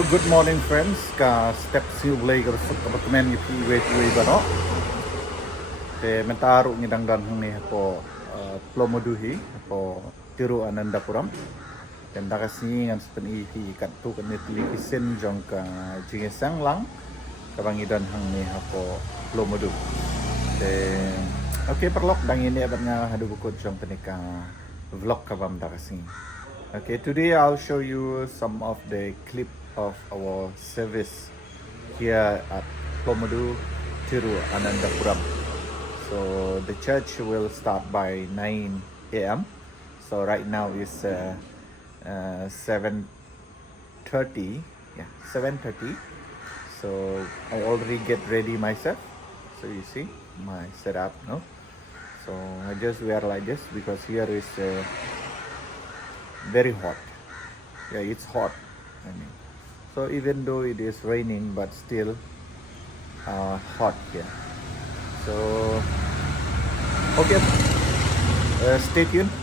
Good morning friends, ka step siu blay ka suk apartment yu pi ba no. Te mentaro ni dangdan huni po Plomoduhi po Tiru Anandapuram. Dan dakasi ngan spen ihi kat tu kan netli kisen jong ka jingesang lang kabangidan hang ni po Plomodu. Te okay perlok dang ini abat nga hadu bukod jong penika vlog kabam dakasi. Okay, today I'll show you some of the clip of our service here at Plomodu Tiru Anandapuram. So the church will start by 9 a.m. So right now is 7:30. Yeah, 7:30. So I already get ready myself. So you see my setup, no? So I just wear like this because here is very hot. Yeah, it's hot. I mean. So even though it is raining, but still hot here. So okay, stay tuned.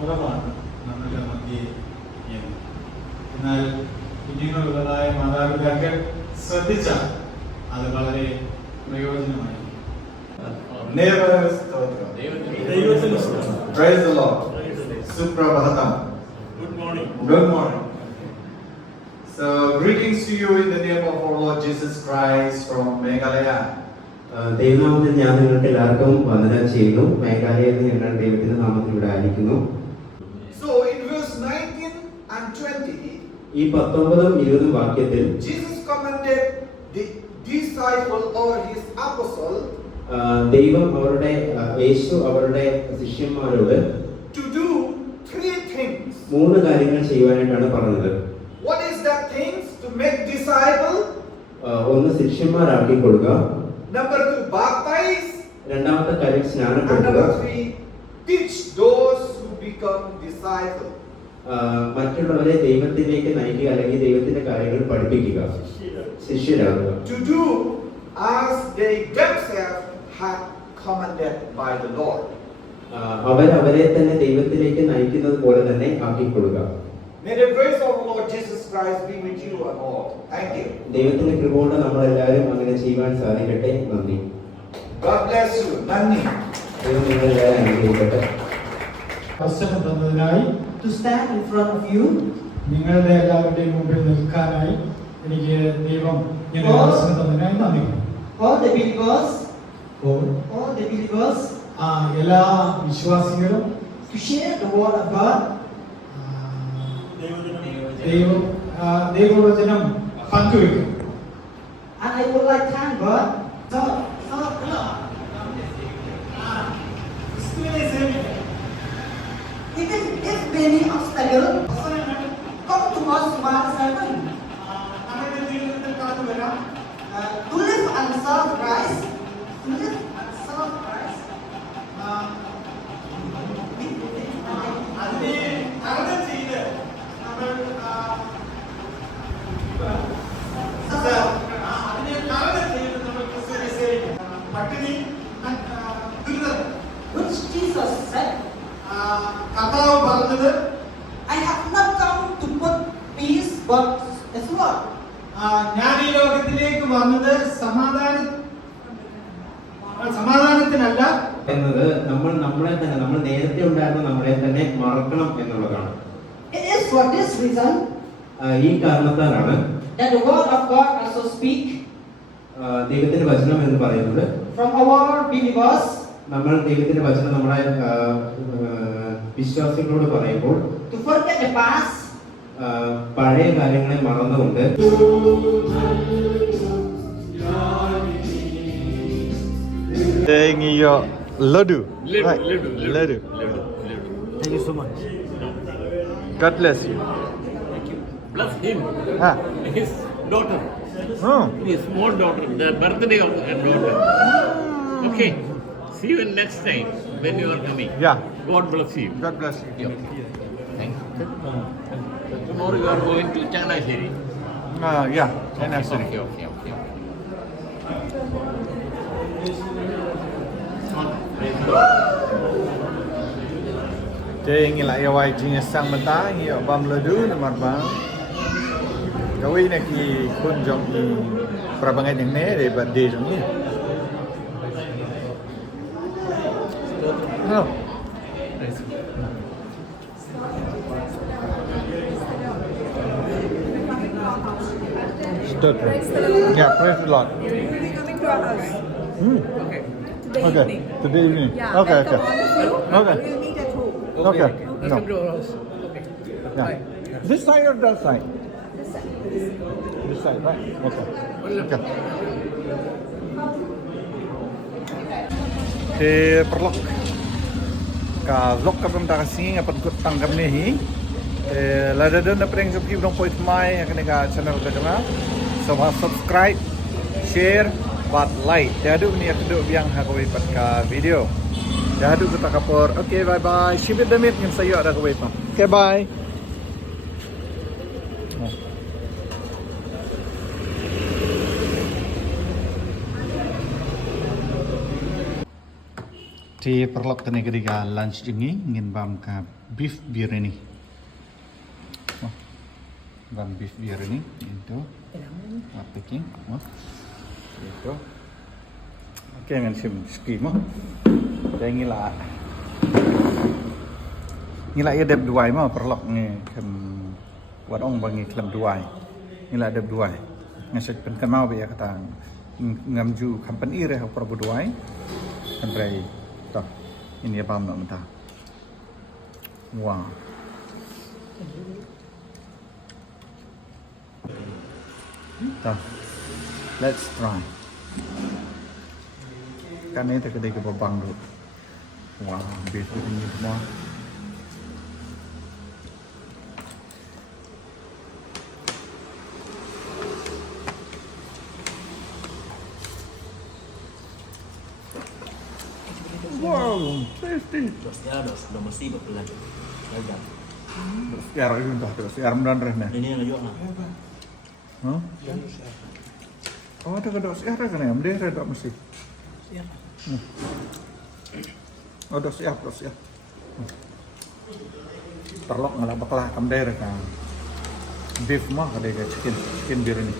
കുറവാണ് നമ്മുടെ മധ്യേ. എന്നാൽ കുഞ്ഞുങ്ങളുള്ളതായ മാതാപിതാക്കൾ ശ്രദ്ധിച്ചാൽ അത് വളരെ പ്രയോജനമായി. Praise the Lord. Suprabhatam. Good morning. Good morning. So greetings to you in the name of our Lord Jesus Christ from Meghalaya. ദൈവനാമത്തിൽ ഞാൻ നിങ്ങൾക്ക് എല്ലാവർക്കും വന്ദനം ചെയ്യുന്നു. മേഘാലയയിൽ നിന്ന് ഞങ്ങൾ ദൈവത്തിന്റെ നാമത്തിൽ ഇവിടെ ആയിരിക്കുന്നു. So in verse 19 and 20, ഈ 19-20 വാക്യത്തിൽ Jesus commanded the disciple or his apostle ദൈവം യേശു അവരുടെ ശിഷ്യന്മാരോട് to do three things. 3 കാര്യങ്ങൾ ചെയ്യുവാനായിട്ടാണ് പറഞ്ഞത്. What is that things? To make disciple. ഒന്ന് ശിഷ്യന്മാരാക്കി കൊടുക്കുക. Number 2, baptize. രണ്ടാമത്തെ കാര്യം And സ്നാനപ്പെടുത്തുക. number 3, teach those who become disciples. മറ്റുള്ളവരെ ദൈവത്തിലേക്ക് നയിക്കുക, അല്ലെങ്കിൽ ദൈവത്തിന്റെ കാര്യങ്ങൾ പഠിപ്പിക്കുക, ശിഷ്യരാകുക. To do as they themselves had commanded by the Lord. അവരെ തന്നെ ദൈവത്തിലേക്ക് നയിക്കുന്നത് പോലെ തന്നെ ആക്കിക്കൊടുക്കുക. May the grace of our Lord Jesus Christ be with you and all. Thank you. ദൈവത്തിന്റെ കൃപ കൊണ്ട് നമ്മളെല്ലാവരും അങ്ങനെ ചെയ്യുവാൻ സാധിക്കട്ടെ. നന്ദി. God bless you. നന്ദി. ദൈവം നിങ്ങളെല്ലാവരും അനുഗ്രഹിക്കട്ടെ. അവസരം തന്നതിനായി, to stand in front of you, നിങ്ങളുടെ എല്ലാവരുടെയും മുമ്പിൽ നിൽക്കാനായി എനിക്ക് ദൈവം ഇങ്ങനെ അവസരം തന്നതിനായി നന്ദി. all the believers, അപ്പോൾ എല്ലാ വിശ്വാസികളും to share the word of God, ദൈവവചനം പങ്കുവെക്കും. and I would like to thank God. Even if many obstacles come to us while serving, to live and serve Christ, which Jesus said, കർത്താവ് പറഞ്ഞത് I have not come but as well. ഞാൻ ഈ ലോകത്തിലേക്ക് വന്നത് സമാധാനത്തിനല്ല, എന്നത് നമ്മളെ തന്നെ നമ്മൾ നേരത്തെ ഉണ്ടായിരുന്ന നമ്മളെ തന്നെ മറക്കണം എന്നുള്ളതാണ്. It is for this reason ഈ കാരണത്താലാണ് that the word of God also speak ദൈവത്തിന്റെ വചനം എന്ന് പറയുന്നത്. from our believers നമ്മൾ ദൈവത്തിന്റെ വചനം നമ്മുടെ വിശ്വാസികളോട് പറയുമ്പോൾ to forget the past പഴയ കാര്യങ്ങളെ മറന്നുകൊണ്ട് Saying your ladu. Right. Ladu. Thank you so much. God bless you. Bless him, Ah. his daughter, Oh. his small daughter, the birthday of her daughter. Okay, see you next time when you are coming. Yeah. God bless you. God bless you. Thank you. Tomorrow you are going to Chanasiri. Yeah. China City. Okay. Jadi ngila ya wai jing sang mata ngi bam ladu nomor bang. Kawai nak ki kun jong i prabangai yang ne de birthday jong ni. No. Start. Yeah, praise the Lord. You will be coming to our house today Okay. evening. Today evening. Yeah, Okay. welcome all of you. Okay. We will meet at home. Okay. No. Welcome to our house. Okay. Yeah. This side or that side? This side. This side, right? Okay. Okay. Thì perlok ka vlog ka pam ta kasi nga pagkut tanggap ni hi. La da na preng sa pibong point mai ka ka channel ka kana. So subscribe, share, but like. Jadi ni aku yang hakawai pat ka video. Jadi kita kapor. Okay, bye bye. Shibit damit ngin sayo ada kawai pa. Okay, bye. Di perlok tani ketiga lunch ini ngin bam ka beef biryani. Oh, bam beef biryani itu. Packing. Oh, itu. Oke, ngin sim skim mo. Saya ngila ya deb duai mo perlok ni kem wat ong bangi klem duai. Ngila deb duai. Ngasek pen kan mau be ya kata ngamju company re prabu duai. Sampai Tuh, ini apa nak mentah? Wow. Tuh, let's try. Kan ini terkedai ke babang dulu. Wow, beef ini semua. Wow, tasty. Dosnya udah mesti berpelan. Gagal. Sekarang itu dah terus. Sekarang dan rehna. Ini yang jual lah. Hah? Oh, ada kedok sekarang kan ya? Dia ada mesti. Oh, dah siap. Perlok ngalah baklah kamder kan. Beef mah ada ke chicken biryani.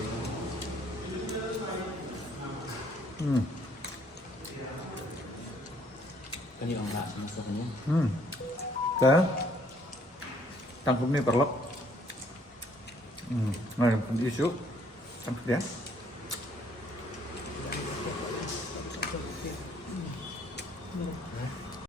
Kan yang enggak masuknya. Kan? Tangkup ni perlok. Nah, isu. Tangkup dia.